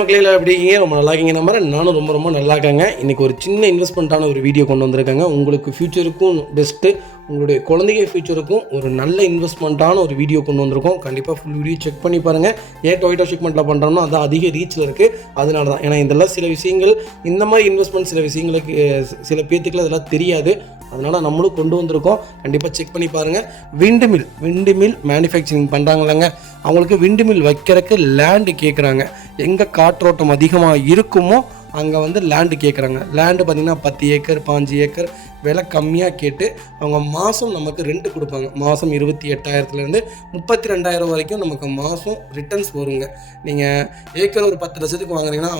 மக்களில் எப்படி இருக்கீங்க? ரொம்ப நல்லா இருக்கீங்க நம்புறேன். நானும் ரொம்ப நல்லா இருக்காங்க. இன்றைக்கி ஒரு சின்ன இன்வெஸ்ட்மெண்ட்டான ஒரு வீடியோ கொண்டு வந்திருக்காங்க. உங்களுக்கு ஃப்யூச்சருக்கும் பெஸ்ட்டு, உங்களுடைய குழந்தைங்க ஃப்யூச்சருக்கும் ஒரு நல்ல இன்வெஸ்ட்மெண்ட்டான ஒரு வீடியோ கொண்டு வந்திருக்கோம். கண்டிப்பாக ஃபுல் வீடியோ செக் பண்ணி பாருங்கள். ஏன் டொயோட்டோ செக்மெண்ட்டில் பண்ணுறோம்னா அது அதிக ரீச்சில் இருக்குது. அதனால தான். ஏன்னா இதெல்லாம் சில விஷயங்கள், இந்த மாதிரி இன்வெஸ்ட்மெண்ட் சில விஷயங்களுக்கு சில பேர்த்துக்குலாம் இதெல்லாம் தெரியாது. அதனால் நம்மளும் கொண்டு வந்திருக்கோம். கண்டிப்பாக செக் பண்ணி பாருங்கள். விண்டு மில் மேனுஃபேக்சரிங் பண்ணுறாங்களாங்க, அவங்களுக்கு விண்டு மில் வைக்கிறதுக்கு லேண்டு கேட்குறாங்க. எங்கே காற்றோட்டம் அதிகமாக இருக்குமோ அங்கே வந்து லேண்டு கேட்குறாங்க. லேண்டு பார்த்திங்கன்னா 10 ஏக்கர் 5 ஏக்கர் விலை கம்மியாக கேட்டு அவங்க மாதம் நமக்கு ரெண்ட் கொடுப்பாங்க. மாதம் 28,000 32,000 வரைக்கும் நமக்கு மாதம் ரிட்டர்ன்ஸ் வருங்க. நீங்கள் ஏக்கர் ஒரு 10 லட்சத்துக்கு வாங்குறீங்கன்னா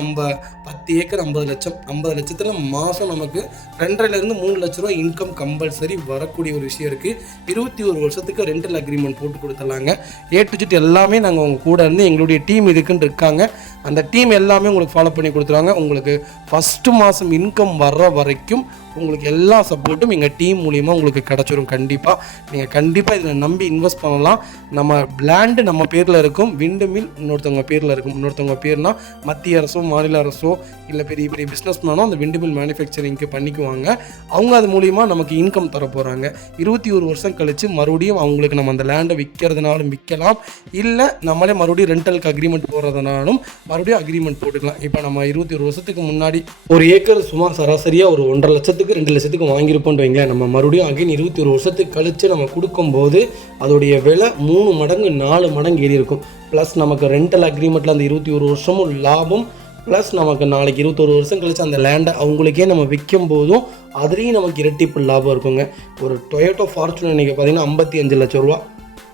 10 ஏக்கர் 50 லட்சம். 50 லட்சத்தில் மாதம் நமக்கு 2.5 3 லட்ச ரூபா இன்கம் கம்பல்சரி வரக்கூடிய ஒரு விஷயம் இருக்குது. 21 வருஷத்துக்கு ரெண்டல் அக்ரிமெண்ட் போட்டு கொடுத்துடலாங்க. ஏ டு ஜெட் எல்லாமே நாங்கள் உங்கள் கூட இருந்து எங்களுடைய டீம் இதுக்குன்னு இருக்காங்க. அந்த டீம் எல்லாமே உங்களுக்கு ஃபாலோ பண்ணி கொடுத்துருவாங்க. உங்களுக்கு ஃபஸ்ட்டு மாதம் இன்கம் வர்ற வரைக்கும் உங்களுக்கு எல்லா சப்போர்ட்டும் எங்கள் டீம் மூலிமா உங்களுக்கு கிடச்சிரும். கண்டிப்பாக இதில் நம்பி இன்வெஸ்ட் பண்ணலாம். நம்ம லேண்டு நம்ம பேரில் இருக்கும், விண்டு மில் இன்னொருத்தவங்க பேரில் இருக்கும். இன்னொருத்தவங்க பேர்னா மத்திய அரசோ மாநில அரசோ இல்லை பெரிய பெரிய பிஸ்னஸ் மேனோ அந்த விண்டு மில் மேனுஃபேக்சரிங்க்கு பண்ணிக்குவாங்க. அவங்க அது மூலிமா நமக்கு இன்கம் தர போகிறாங்க. 21 வருஷம் கழித்து மறுபடியும் அவங்களுக்கு நம்ம அந்த லேண்டை விற்கிறதுனாலும் விற்கலாம், இல்லை நம்மளே மறுபடியும் ரெண்டலுக்கு அக்ரிமெண்ட் போடுறதுனாலும் மறுபடியும் அக்ரிமெண்ட் போட்டுக்கலாம். இப்போ நம்ம 21 வருஷத்துக்கு முன்னாடி ஒரு ஏக்கர் சும்மா சராசரியாக ஒரு 1.5 லட்சத்துக்கு 2 லட்சத்துக்கு வாங்கியிருப்போம்னு வைங்க. நம்ம மறுபடியும் அகைன் 21 வருஷத்துக்கு கழித்து நம்ம கொடுக்கும்போது அதோடைய விலை 3 மடங்கு 4 மடங்கு ஏறி இருக்கும். ப்ளஸ் நமக்கு ரெண்டல் அக்ரிமெண்ட்டில் அந்த 21 வருஷமும் லாபம், ப்ளஸ் நமக்கு நாளைக்கு 21 வருஷம் கழிச்சு அந்த லேண்டை அவங்களுக்கே நம்ம விற்கும் போதும் அதுலேயும் நமக்கு இரட்டிப்பு லாபம் இருக்குங்க. ஒரு டொயோட்டோ ஃபார்ச்சுனர் இன்றைக்கி பார்த்தீங்கன்னா 55 லட்சம் ரூபா.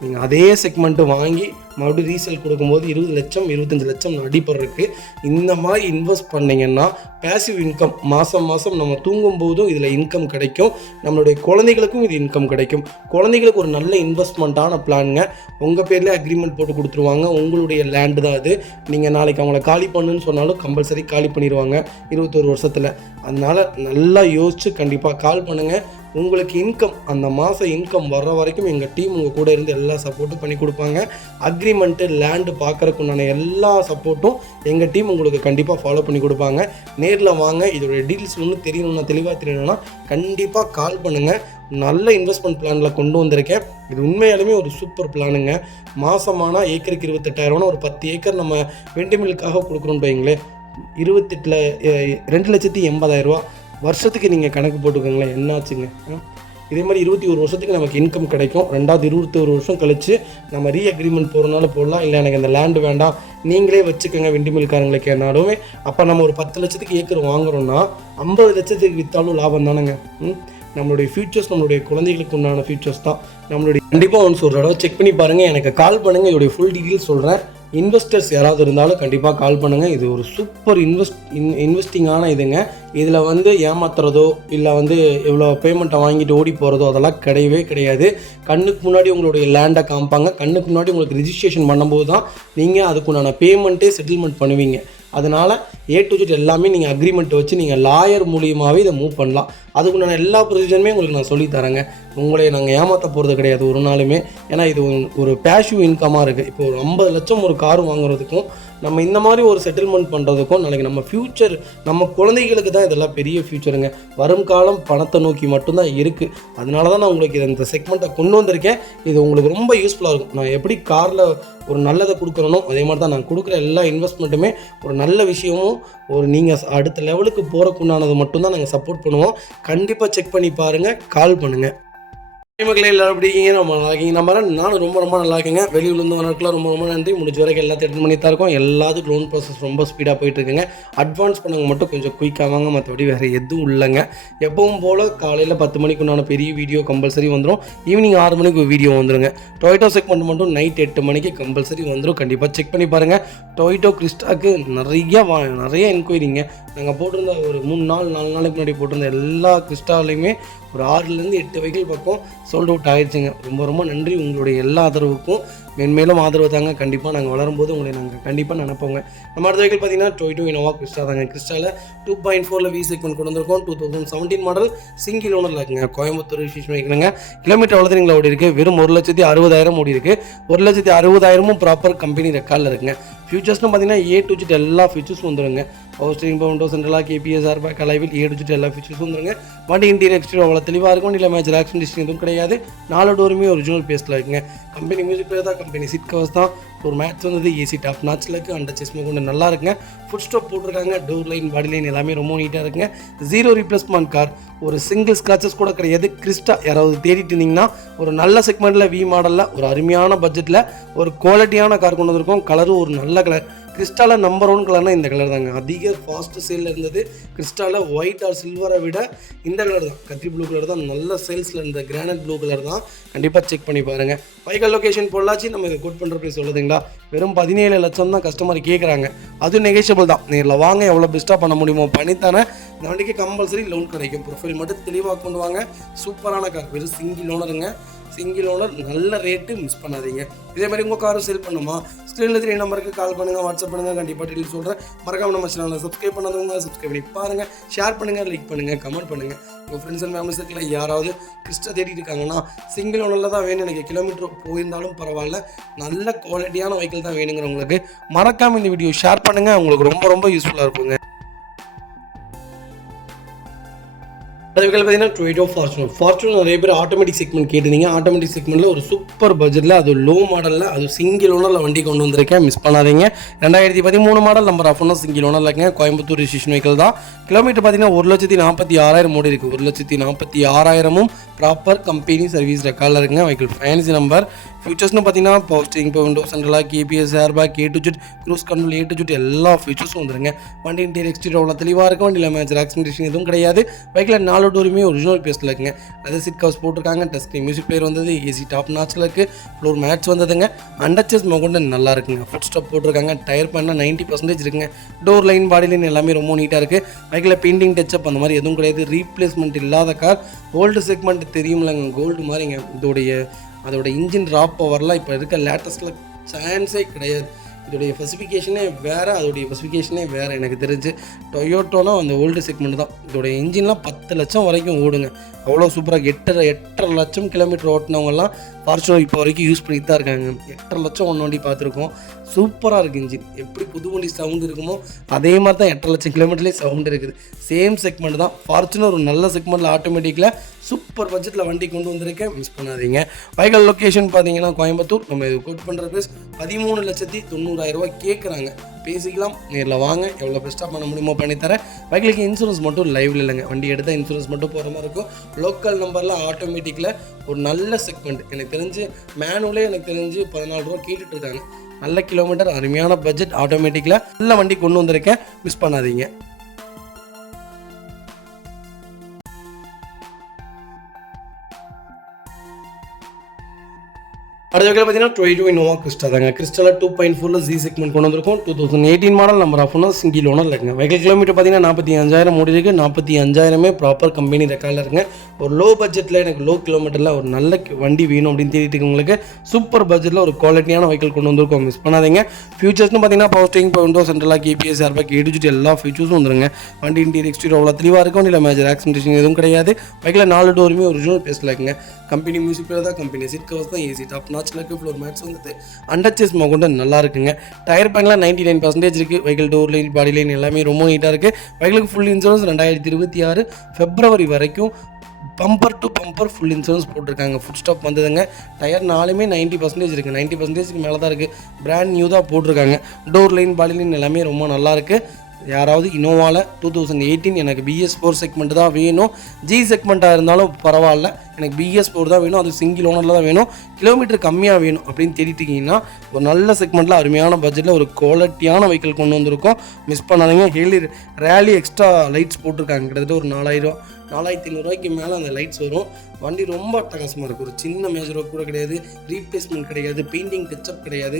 நீங்கள் அதே செக்மெண்ட்டு வாங்கி மறுபடியும் ரீசேல் கொடுக்கும்போது 20 லட்சம் 25 லட்சம் அடிப்படை இருக்குது. இந்த மாதிரி இன்வெஸ்ட் பண்ணிங்கன்னா பேசிவ் இன்கம் மாதம் நம்ம தூங்கும் போதும் இதில் இன்கம் கிடைக்கும். நம்மளுடைய குழந்தைகளுக்கும் இது இன்கம் கிடைக்கும். குழந்தைகளுக்கு ஒரு நல்ல இன்வெஸ்ட்மெண்ட்டான பிளானுங்க. உங்கள் பேர்லேயே அக்ரிமெண்ட் போட்டு கொடுத்துருவாங்க. உங்களுடைய லேண்டு தான் அது. நீங்கள் நாளைக்கு அவங்கள காலி பண்ணுன்னு சொன்னாலும் கம்பல்சரி காலி பண்ணிடுவாங்க 21 வருஷத்தில். அதனால் நல்லா யோசித்து கண்டிப்பாக கால் பண்ணுங்கள். உங்களுக்கு இன்கம் அந்த மாதம் இன்கம் வர்ற வரைக்கும் எங்கள் டீம் உங்கள் கூட இருந்து எல்லா சப்போர்ட்டும் பண்ணி கொடுப்பாங்க. அக்ரிமெண்ட்டு லேண்டு பார்க்குறக்குண்டான எல்லா சப்போர்ட்டும் எங்கள் டீம் உங்களுக்கு கண்டிப்பாக ஃபாலோ பண்ணி கொடுப்பாங்க. நேரில் வாங்க. இதோடைய டீல்ஸ் ஒன்று தெரியணும்னா, தெளிவாக தெரியணும்னா கண்டிப்பாக கால் பண்ணுங்கள். நல்ல இன்வெஸ்ட்மெண்ட் பிளானில் கொண்டு வந்திருக்கேன். இது உண்மையாலுமே ஒரு சூப்பர் பிளானுங்க. மாதமானால் ஏக்கருக்கு 28,000 ஒரு 10 ஏக்கர் நம்ம விண்டு மில்லுக்காக கொடுக்குறோன்னு வைங்களேன், 2,80,000 ரூபா வருஷத்துக்கு நீங்கள் கணக்கு போட்டுக்கோங்களேன், என்னாச்சுங்க. இதே மாதிரி 21 வருஷத்துக்கு நமக்கு இன்கம் கிடைக்கும். 21 வருஷம் கழித்து நம்ம அக்ரிமெண்ட் போகிறனால போடலாம், இல்லை எனக்கு இந்த லேண்டு வேண்டாம் நீங்களே வச்சுக்கோங்க விண்டு மில்காரங்களுக்கு என்னாலுமே. அப்போ நம்ம ஒரு 10 லட்சத்துக்கு ஏக்கர் வாங்குகிறோன்னா 50 லட்சத்துக்கு விற்றாலும் லாபம் தானேங்க. நம்மளுடைய ஃபியூச்சர்ஸ் நம்மளுடைய குழந்தைகளுக்கு உண்டான ஃபியூச்சர்ஸ் தான். கண்டிப்பாக ஒன்று ஒரு தடவை செக் பண்ணி பாருங்கள். எனக்கு கால் பண்ணுங்கள். இதோடைய ஃபுல் டீட்டெயில்ஸ் சொல்கிறேன். இன்வெஸ்டர்ஸ் யாராவது இருந்தாலும் கண்டிப்பாக கால் பண்ணுங்கள். இது ஒரு சூப்பர் இன்வெஸ்டிங்கான இதுங்க. இதில் வந்து ஏமாத்துறதோ இல்லை வந்து எவ்வளோ பேமெண்ட்டை வாங்கிட்டு ஓடி போகிறதோ அதெல்லாம் கிடையவே கிடையாது. கண்ணுக்கு முன்னாடி உங்களுடைய லேண்டை காமிப்பாங்க. கண்ணுக்கு முன்னாடி உங்களுக்கு ரிஜிஸ்ட்ரேஷன் பண்ணும்போது தான் நீங்கள் அதுக்குண்டான பேமெண்ட்டே செட்டில்மெண்ட் பண்ணுவீங்க. அதனால் ஏ டு ஜெட் எல்லாமே நீங்கள் அக்ரிமெண்ட் வச்சு நீங்கள் லாயர் மூலியமாகவே இதை மூவ் பண்ணலாம். அதுக்குண்டான எல்லா ப்ரொசீஜருமே உங்களுக்கு நான் சொல்லித்தரேங்க. உங்களை நாங்கள் ஏமாற்ற போகிறது கிடையாது ஒரு நாளுமே. ஏன்னா இது ஒரு பேஷிவ் இன்கமாக இருக்குது. இப்போ ஒரு 50 லட்சம் ஒரு கார் வாங்குறதுக்கும் நம்ம இந்த மாதிரி ஒரு செட்டில்மெண்ட் பண்ணுறதுக்கும் நாளைக்கு நம்ம ஃப்யூச்சர் நம்ம குழந்தைகளுக்கு தான் இதெல்லாம் பெரிய ஃப்யூச்சருங்க. வரும் காலம் பணத்தை நோக்கி மட்டும்தான் இருக்குது. அதனால தான் நான் உங்களுக்கு இந்த செக்மெண்ட்டை கொண்டு வந்திருக்கேன். இது உங்களுக்கு ரொம்ப யூஸ்ஃபுல்லாக இருக்கும். நான் எப்படி காரில் ஒரு நல்லதை கொடுக்குறனோ அதே மாதிரி தான் நான் கொடுக்குற எல்லா இன்வெஸ்ட்மெண்ட்டுமே ஒரு நல்ல விஷயமும் ஒரு நீங்கள் அடுத்த லெவலுக்கு போகிறக்குண்டானது மட்டும்தான் நாங்கள் சப்போர்ட் பண்ணுவோம். கண்டிப்பாக செக் பண்ணி பாருங்கள், கால் பண்ணுங்கள். மக்களே எல்லாரும் எப்படி இருக்கீங்க? ரொம்ப நல்லா இருக்கீங்க நம்புறேன். நானும் ரொம்ப நல்லா இருக்கேங்க. வெளியூர்லேருந்து வரக்குலாம் ரொம்ப நன்றி. முடிஞ்ச வரைக்கும் எல்லாத்தையும் அட்டன் பண்ணி தான் இருக்கோம். எல்லாத்துக்கும் லோன் ப்ராசஸ் ரொம்ப ஸ்பீடாக போயிட்டுருக்குங்க. அட்வான்ஸ் பண்ணவங்க மட்டும் கொஞ்சம் குயிக்காக வாங்க, மற்றபடி வேறு எதுவும் இல்லைங்க. எப்பவும் போல் காலையில் 10 மணிக்குண்டான பெரிய வீடியோ கம்பல்சரி வந்துடும். ஈவினிங் 6 மணிக்கு ஒரு வீடியோ வந்துடுங்க. டொயோட்டோ செக்மெண்ட் மட்டும் நைட் 8 மணிக்கு கம்பல்சரி வந்துடும். கண்டிப்பாக செக் பண்ணி பாருங்கள். டொயோட்டோ கிறிஸ்டாக்கு நிறைய என்கொயரிங்க. நாங்கள் போட்டிருந்த ஒரு 4 நாளைக்கு முன்னாடி போட்டிருந்த எல்லா கிறிஸ்டாலையுமே ஒரு 6லேருந்து 8 வெஹிக்கிள் பக்கம் சோல்ட் அவுட் ஆகிடுச்சுங்க. ரொம்ப நன்றி உங்களுடைய எல்லா ஆதரவுக்கும். மென்மேலும் ஆதரவு தாங்க. கண்டிப்பாக நாங்கள் வளரும்போது உங்களை நாங்கள் கண்டிப்பாக நினைப்போங்க. நம்ம அடுத்த வெஹிக்கிள் பார்த்தீங்கன்னா டொயோட்டோ இனோவா கிறிஸ்டா தாங்க. கிறிஸ்டாவில் 2.4 V செக்மெண்ட் கொண்டு வந்திருக்கோம். 2017 மாடல் சிங்கிள் ஓனரில் இருக்குங்க. கோயம்புத்தூர் ரிஜிஸ்ட்ரேஷன் வைக்கணுங்க. கிலோமீட்டர் எவ்வளோ ஓடி இருக்குது? வெறும் 1,60,000 ஓடி இருக்குது. 1,60,000 ப்ராப்பர் கம்பெனி ரெக்கார்டில் இருக்குங்க. ஃபியூச்சர்ஸ்னு பார்த்தீங்கன்னா A to Z எல்லா ஃபீச்சர்ஸும் வந்துருங்க. Power steering, power window, central lock, ABS, airbag, alloy wheel A to Z எல்லா ஃபீச்சர்ஸும் வந்துருங்க. வண்டி இன்டீரியர் எக்ஸ்டீரியர் அவ்வளோ தெளிவாக இருக்கும். வண்டியில் மேஜர் ஆக்சிடென்ட் எதுவும் கிடையாது. 4 டோருமே ஒரிஜினல் பேஸ்ட்டில் இருக்குங்க. கம்பெனி மியூசிக் பிளேயர் தான், கம்பெனி சீட் கவர்ஸ் தான். ஒரு மேட்ச் வந்தது ஏசி டாப் நாட்சில் இருக்குது. அண்டர் செஸ்மே கொண்டு நல்லா இருக்குங்க. ஃபுட் ஸ்டாப் போட்டிருக்காங்க. டோர் லைன், பாடி லைன் எல்லாமே ரொம்ப நீட்டாக இருக்குங்க. 0 ரீப்ளேஸ்மெண்ட் கார், ஒரு சிங்கிள் ஸ்க்ராச்சஸ் கூட கிடையாது. கிறிஸ்டா யாராவது தேடிட்டு இருந்தீங்கன்னா ஒரு நல்ல செக்மெண்ட்டில் V மாடலில் ஒரு அருமையான பட்ஜெட்டில் ஒரு குவாலிட்டியான கார் கொண்டு வந்திருக்கோம். கலரும் ஒரு நல்ல கலர். கிறிஸ்டாவில் நம்பர் 1 கலர்னால் இந்த கலர் தாங்க. அதிக ஃபாஸ்ட் சேலில் இருந்தது. கிறிஸ்டாவில் ஒயிட் ஆர் சில்வரை விட இந்த கலர் தான், கத்தி ப்ளூ கலர் தான் நல்ல சேல்ஸில் இருந்த. கிரானைட் ப்ளூ கலர் தான். கண்டிப்பாக செக் பண்ணி பாருங்கள். வைக்கல் லொக்கேஷன் பொள்ளாச்சி. நம்ம இதை கோட் பண்ணுற ப்ரைஸ் சொல்லுதுங்களா, வெறும் 17 லட்சம் தான் கஸ்டமர் கேட்குறாங்க. அதுவும் நெகோஷியபிள் தான். நேரில் வாங்க, எவ்வளோ பெஸ்ட்டாக பண்ண முடியுமோ பண்ணித்தானே. இந்த வண்டிக்கு கம்பல்சரி லோன் கிடைக்கும். ப்ரொஃபைல் மட்டும் தெளிவாக கொண்டு வாங்க. சூப்பரான கார், வெறும் சிங்கிள் ஓனருங்க. சிங்கிள் ஓனர், நல்ல ரேட்டு, மிஸ் பண்ணாதீங்க. இதே மாதிரி உங்கள் காரும் சேல் பண்ணுமா, ஸ்க்ரீனில் 3 நம்பருக்கு கால் பண்ணுங்கள், வாட்ஸ்அப் பண்ணுங்கள். கண்டிப்பாக டீட்டெயில் சொல்கிறேன். மறக்காம நம்ம சேனலை சப்ஸ்கிரைப் பண்ணாதவங்க சப்ஸ்கிரைப் பண்ணி பாருங்கள். ஷேர் பண்ணுங்கள், லைக் பண்ணுங்கள், கமெண்ட் பண்ணுங்கள். உங்கள் ஃப்ரெண்ட்ஸ் அண்ட் ஃபேமிலி சர்க்கிளில் யாராவது கிறிஸ்டா தேடிட்டு இருக்காங்கன்னா சிங்கிள் ஓனரில் தான் வேணும், எனக்கு கிலோமீட்டர் போயிருந்தாலும் பரவாயில்ல, நல்ல குவாலிட்டியான வெஹிக்கிள் தான் வேணுங்கிறவங்களுக்கு மறக்காமல் இந்த வீடியோ ஷேர் பண்ணுங்கள். உங்களுக்கு ரொம்ப ரொம்ப யூஸ்ஃபுல்லாக இருக்குங்க. அதுக்கு பார்த்தீங்கன்னா டொயோட்டா ஃபார்ச்சுனர் நிறைய பேர் ஆட்டோமேட்டிக் செக்மெண்ட் கேட்டிருந்தீங்க. ஆட்டோமேட்டிக் செக்மெண்ட்டில் ஒரு சூப்பர் பட்ஜெட்டில், அது லோ மாடலில், அது சிங்கிள் ஓனரில் வண்டி கொண்டு வந்திருக்கேன். மிஸ் பண்ணாதீங்க. 2013 மாடல், நம்பர் ஆஃப் ஒன்று சிங்கிள் ஓனரில் இருக்கேன். கோயம்புத்தூர் ரிஜிஸ்ட்ரேஷன் வெஹிக்கிள் தான். கிலோமீட்டர் பார்த்தீங்கன்னா 1,46,000 ஓடி இருக்குது. 1,46,000 ப்ராப்பர் கம்பெனி சர்வீஸ் ரெக்கார்டில் இருக்குங்க. Vehicle fancy number. ஃபியூச்சர்ஸ்னு பார்த்தீங்கன்னா power steering, power window, central lock, ABS, airbag, A to Z, cruise control, A to Z எல்லா ஃபீச்சர்ஸும் வந்துருங்க. வண்டி இன்டீரியர் எக்ஸ்டீரியர் அவ்வளோ தெளிவாக இருக்கும். வண்டியில் மேஜர் ஆக்சிடென்ட் எதுவும் கிடையாது. பைக்கில் 4 டோருமே ஒரிஜினல் பேஸ்ட்டில் இருக்குங்க. அதே சீட் கவர்ஸ் போட்டிருக்காங்க. டச் ஸ்க்ரீன் மியூசிக் பிளேயர் வந்தது. ஏசி டாப் நாட்சில் இருக்குது. ஃப்ளோர் மேட்ச் வந்ததுங்க. அண்டர் செஸ் கொண்டு நல்லா இருக்குங்க. ஃபுட் ஸ்டாப் போட்டிருக்காங்க. டயர் பண்ணால் 90% இருக்குங்க. டோர் லைன், பாடி லைன் எல்லாமே ரொம்ப நீட்டாக இருக்குது. பைக்கில் பெயிண்டிங் டச்சப் அந்த மாதிரி எதுவும் கிடையாது. ரீப்ளேஸ்மெண்ட் இல்லாத கார். கோல்டு செக்மெண்ட் தெரியுமில்லங்க, கோல்டு மாதிரிங்க. அதோட இன்ஜின் ரா பவர்லாம் இப்போ இருக்க லேட்டஸ்ட்டில் சான்ஸே கிடையாது. இதோடைய ஸ்பெசிஃபிகேஷனே வேறு, அதோடைய ஸ்பெசிஃபிகேஷனே வேறு. எனக்கு தெரிஞ்சு டொயோட்டோனா அந்த ஓல்டு செக்மெண்ட் தான். இதோடைய இன்ஜின்லாம் 10 லட்சம் வரைக்கும் ஓடுங்க. அவ்வளோ சூப்பராக 8.5 லட்சம் கிலோமீட்டர் ஓட்டினவங்கலாம் ஃபார்ச்சுனர் இப்போ வரைக்கும் யூஸ் பண்ணிட்டு தான் இருக்காங்க. 8.5 லட்சம் ஒன்று வண்டி பார்த்துருக்கோம். சூப்பராக இருக்குது இன்ஜின். எப்படி புது வண்டி சவுண்டு இருக்குமோ அதே மாதிரி தான் 8.5 லட்சம் கிலோமீட்டர்லேயே சவுண்டு இருக்குது. சேம் செக்மெண்ட் தான். ஃபார்ச்சுனர் ஒரு நல்ல செக்மெண்ட்டில் ஆட்டோமேட்டிக்கில் சூப்பர் பட்ஜெட்டில் வண்டி கொண்டு வந்திருக்கேன். மிஸ் பண்ணாதீங்க. வைக்கல் லொக்கேஷன் பார்த்தீங்கன்னா கோயம்புத்தூர். நம்ம இது கோட் பண்ணுற ப்ரைஸ் 13,90,000 கேட்குறாங்க. பேசிக்கலாம், நேரில் வாங்க, எவ்வளோ பெஸ்ட்டாக பண்ண முடியுமோ பண்ணித்தரேன். வைக்கலுக்கு இன்சூரன்ஸ் மட்டும் லைவில் இல்லைங்க. வண்டி எடுத்தால் இன்சூரன்ஸ் மட்டும் போகிற மாதிரி இருக்கும். லோக்கல் நம்பரில் ஆட்டோமேட்டிக்கில் ஒரு நல்ல செக்மெண்ட். எனக்கு தெரிஞ்சு மேனுவலே எனக்கு தெரிஞ்சு 14 ரூபா கேட்டுட்டு இருக்காங்க. நல்ல கிலோமீட்டர், அருமையான பட்ஜெட், ஆட்டோமேட்டிக்கில் நல்ல வண்டி கொண்டு வந்திருக்கேன். மிஸ் பண்ணாதீங்க. அடுத்த வகையில் பார்த்தீங்கன்னா டொயோட்டா இனோவா கிறிஸ்டா தாங்க. கிறிஸ்டாவில் 2.4 Z செக்மெண்ட் கொண்டு வந்திருக்கும். 2018 மாடல், நம்பர் ஆஃப் ஒன்று சிங்கிள் ஓனர் இருக்குங்க. வெஹிக்கிள் கிலோமீட்டர் பார்த்தீங்கன்னா 45,000 ஓடி இருக்குது. 45,000 ப்ராப்பர் கம்பெனி ரெக்கார்டில் இருக்குங்க. ஒரு லோ பட்ஜெட்டில், எனக்கு லோ கிலோமீட்டரில் ஒரு நல்ல வண்டி வேணும் அப்படின்னு தேடிட்டு இருக்கவங்களுக்கு சூப்பர் பட்ஜெட்டில் ஒரு குவாலிட்டியான வெஹிக்கிள் கொண்டு வந்திருக்கோம். மிஸ் பண்ணாதீங்க. ஃபியூச்சர்ஸ்னு பார்த்தீங்கன்னா power steering, power window, central lock, ABS, airbag, A to Z எல்லா ஃபீச்சர்ஸும் வந்துருங்க. வண்டி இன்டீரியர் எக்ஸ்டீரியர் அவ்வளோ தெளிவாக இருக்கும். வண்டியில் மேஜர் ஆக்சிடென்ட் எதுவும் கிடையாது. பைக்கில் 4 டோருமே ஒரிஜினல் பேஸ்ட்டில் இருக்குங்க. கம்பெனி மியூசிக் பிளேயர் தான், கம்பெனி சீட் கவர்ஸ் தான், ஏசி டாப் நாட்சில் இருக்குது. ஃப்ளோர் மேட்ச் வந்துட்டு அண்டர் செஸ் கொண்டு நல்லா இருக்குங்க. டயர் பேங்க்லாம் 99% இருக்குது. Vehicle door line, body line எல்லாமே ரொம்ப நீட்டாக இருக்குது. வெஹிக்கிளுக்கு ஃபுல் இன்சூரன்ஸ் 2026 February வரைக்கும் bumper to bumper full insurance போட்டிருக்காங்க. ஃபுட் ஸ்டாப் வந்ததுங்க. டயர் 4மே 90% இருக்குது. 90%க்கு மேலே தான் இருக்குது. பிராண்ட் நியூ தான் போட்டிருக்காங்க. டோர் லைன், பாடி லைன் எல்லாமே ரொம்ப நல்லா இருக்குது. யாராவது இனோவாவில் 2018 எனக்கு BS4 செக்மெண்ட் தான் வேணும், G செக்மெண்ட்டாக இருந்தாலும் பரவாயில்ல, எனக்கு BS4 தான் வேணும், அது சிங்கிள் ஓனரில் தான் வேணும், கிலோமீட்டர் கம்மியாக வேணும் அப்படின்னு தேடிட்டிங்கன்னா ஒரு நல்ல செக்மெண்ட்டில் அருமையான பட்ஜெட்டில் ஒரு குவாலிட்டியான வெஹிக்கிள் கொண்டு வந்திருக்கோம். மிஸ் பண்ணாதீங்க. ரேலி எக்ஸ்ட்ரா லைட்ஸ் போட்டிருக்காங்க. கிட்டத்தட்ட ஒரு 4,500 மேலே அந்த லைட்ஸ் வரும். வண்டி ரொம்ப அட்டகாசமாக இருக்குது. ஒரு சின்ன மேஜர் ஒர்க் கூட கிடையாது, ரீப்ளேஸ்மெண்ட் கிடையாது, பெயிண்டிங் டச்சப் கிடையாது,